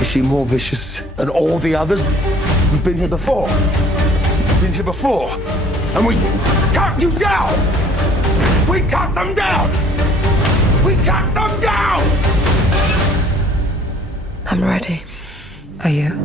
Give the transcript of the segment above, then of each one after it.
Is she more vicious than all the others? We've been here before. We've been here before. And we cut you down! We cut them down! We cut them down! I'm ready. Are you?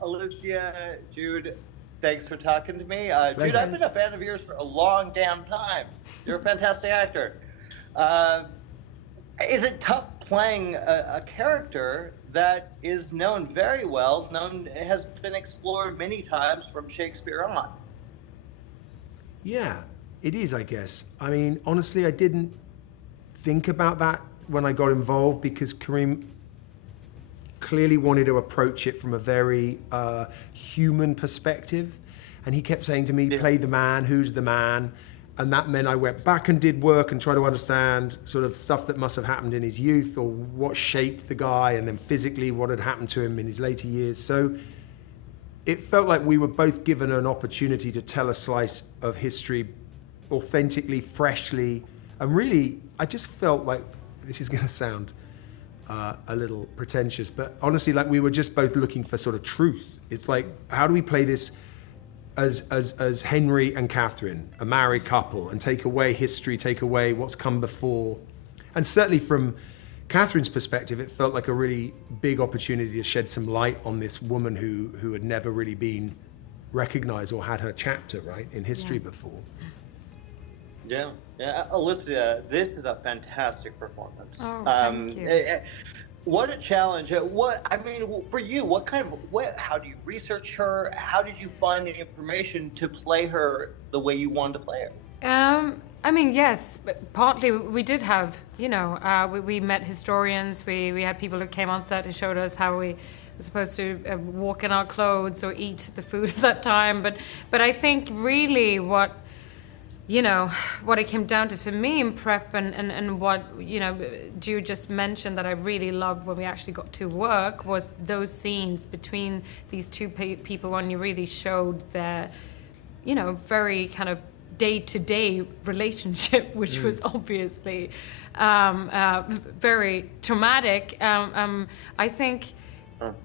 Alicia, Jude, thanks for talking to me. Jude, I've been a fan of yours for a long damn time. You're a fantastic actor. Is it tough playing a character that is known very well, has been explored many times from Shakespeare on? Yeah, it is, I guess. I mean, honestly, I didn't think about that when I got involved because Karim clearly wanted to approach it from a very human perspective. And he kept saying to me, play the man, who's the man? And that meant I went back and did work and tried to understand sort of stuff that must have happened in his youth or what shaped the guy, and then physically what had happened to him in his later years. So it felt like we were both given an opportunity to tell a slice of history authentically, freshly, and really, I just felt like, this is gonna sound a little pretentious, but honestly, like we were just both looking for sort of truth. It's like, how do we play this as Henry and Catherine, a married couple, and take away history, take away what's come before? And certainly from Catherine's perspective, it felt like a really big opportunity to shed some light on this woman who had never really been recognized or had her chapter, right, in history before. Yeah, Alicia, this is a fantastic performance. Oh, thank you. What a challenge. For you, how do you research her? How did you find the information to play her the way you wanted to play her? Yes, but partly we did have, we met historians, we had people who came on set who showed us how we were supposed to walk in our clothes or eat the food at that time. But I think really what it came down to for me in prep and what, Jude just mentioned that I really loved when we actually got to work was those scenes between these two people when you really showed their, very kind of day-to-day relationship, which was obviously very traumatic. I think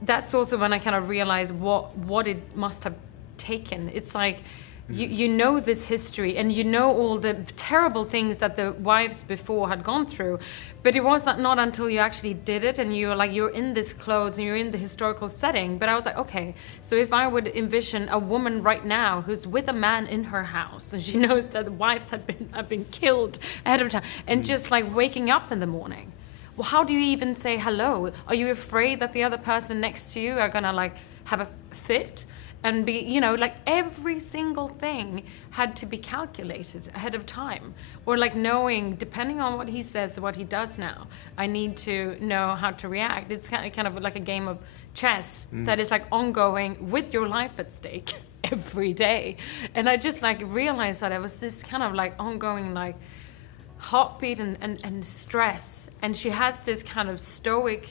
that's also when I kind of realized what it must have taken. It's like, you know this history and you know all the terrible things that the wives before had gone through, but it was not until you actually did it and you're in this clothes and you're in the historical setting. But I was like, okay, so if I would envision a woman right now who's with a man in her house and she knows that the wives have been killed ahead of time and just like waking up in the morning, well, how do you even say hello? Are you afraid that the other person next to you are gonna like have a fit? And be, every single thing had to be calculated ahead of time. Or like knowing, depending on what he says or what he does now, I need to know how to react. It's kind of like a game of chess that is like ongoing with your life at stake every day. And I just like realized that it was this kind of like ongoing like heartbeat and stress. And she has this kind of stoic,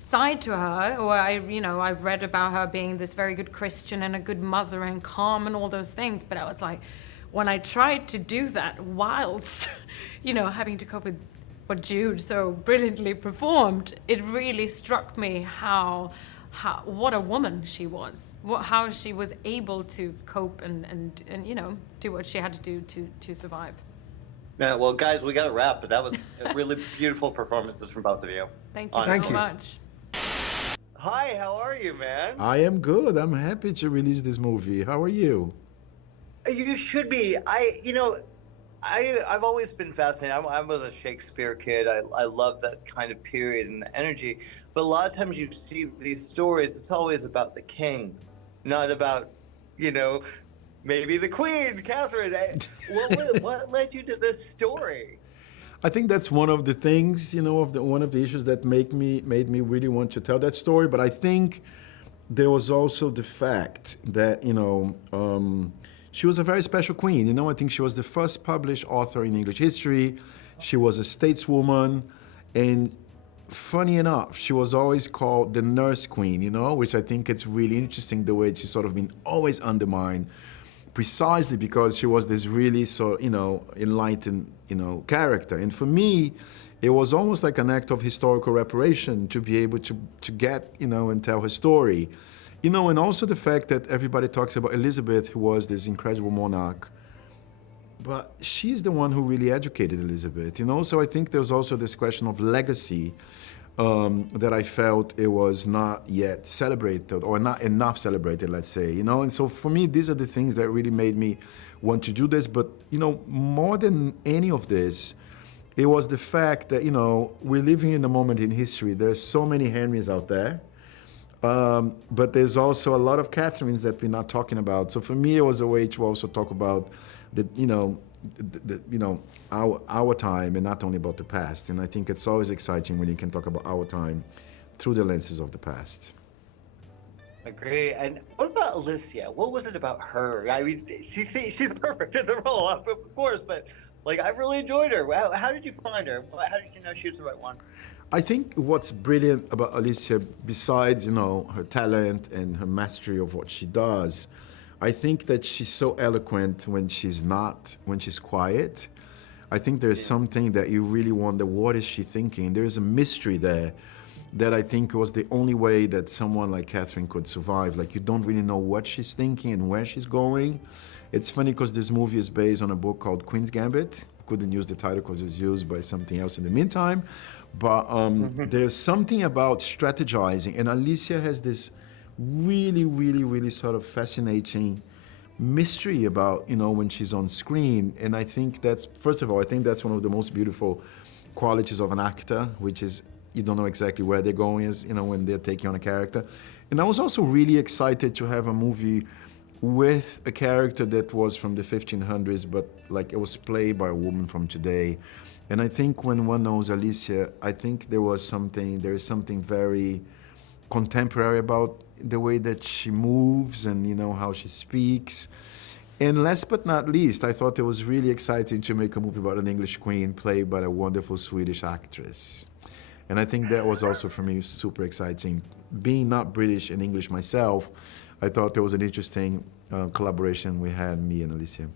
side to her, or I've read about her being this very good Christian and a good mother and calm and all those things, but I was like, when I tried to do that whilst, having to cope with what Jude so brilliantly performed, it really struck me how what a woman she was, how she was able to cope and do what she had to do to survive. Yeah, well, guys, we got to wrap, but that was a really beautiful performances from both of you. Thank you so much. Hi, how are you, man? I am good. I'm happy to release this movie. How are you? You should be. I've always been fascinated. I was a Shakespeare kid. I love that kind of period and energy. But a lot of times you see these stories, it's always about the king, not about, maybe the queen, Catherine. What led you to this story? I think that's one of the things, one of the issues that made me really want to tell that story. But I think there was also the fact that, she was a very special queen. I think she was the first published author in English history. She was a stateswoman, and funny enough, she was always called the nurse queen, you know, which I think it's really interesting the way she's sort of been always undermined, precisely because she was this really enlightened, character. And for me, it was almost like an act of historical reparation to be able to get, and tell her story. And also the fact that everybody talks about Elizabeth, who was this incredible monarch, but she's the one who really educated Elizabeth, So I think there's also this question of legacy that I felt it was not yet celebrated, or not enough celebrated, let's say, And so for me, these are the things that really made me want to do this. But, more than any of this, it was the fact that, we're living in a moment in history. There's so many Henrys out there. But there's also a lot of Catherines that we're not talking about. So for me, it was a way to also talk about our time, and not only about the past. And I think it's always exciting when you can talk about our time through the lenses of the past. Agree. And what about Alicia? What was it about her? I mean, she's perfect in the role, of course, but I really enjoyed her. How did you find her? How did you know she was the right one? I think what's brilliant about Alicia, besides, her talent and her mastery of what she does, I think that she's so eloquent when she's quiet. I think there's something that you really wonder, what is she thinking? There's a mystery there that I think was the only way that someone like Catherine could survive. You don't really know what she's thinking and where she's going. It's funny because this movie is based on a book called Queen's Gambit. Couldn't use the title because it was used by something else in the meantime. But there's something about strategizing, and Alicia has this really, really, really sort of fascinating mystery about, when she's on screen. And I think first of all, I think that's one of the most beautiful qualities of an actor, which is you don't know exactly where they're going when they're taking on a character. And I was also really excited to have a movie with a character that was from the 1500s, but it was played by a woman from today. And I think when one knows Alicia, I think there is something very contemporary about the way that she moves and, how she speaks. And last but not least, I thought it was really exciting to make a movie about an English queen played by a wonderful Swedish actress. And I think that was also for me super exciting. Being not British and English myself, I thought there was an interesting collaboration we had, me and Alicia.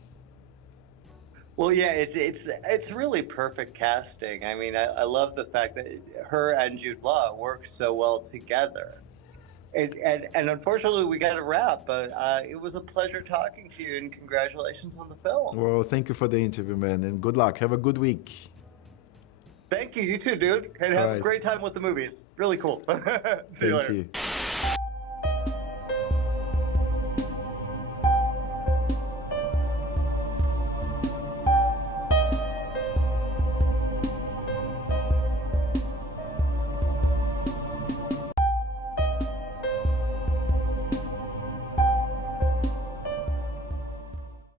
Well, yeah, it's really perfect casting. I mean, I love the fact that her and Jude Law work so well together. And unfortunately, we got to wrap, but it was a pleasure talking to you, and congratulations on the film. Well, thank you for the interview, man, and good luck. Have a good week. Thank you. You too, dude. And have a great time with the movies. Really cool. See you later. Thank you.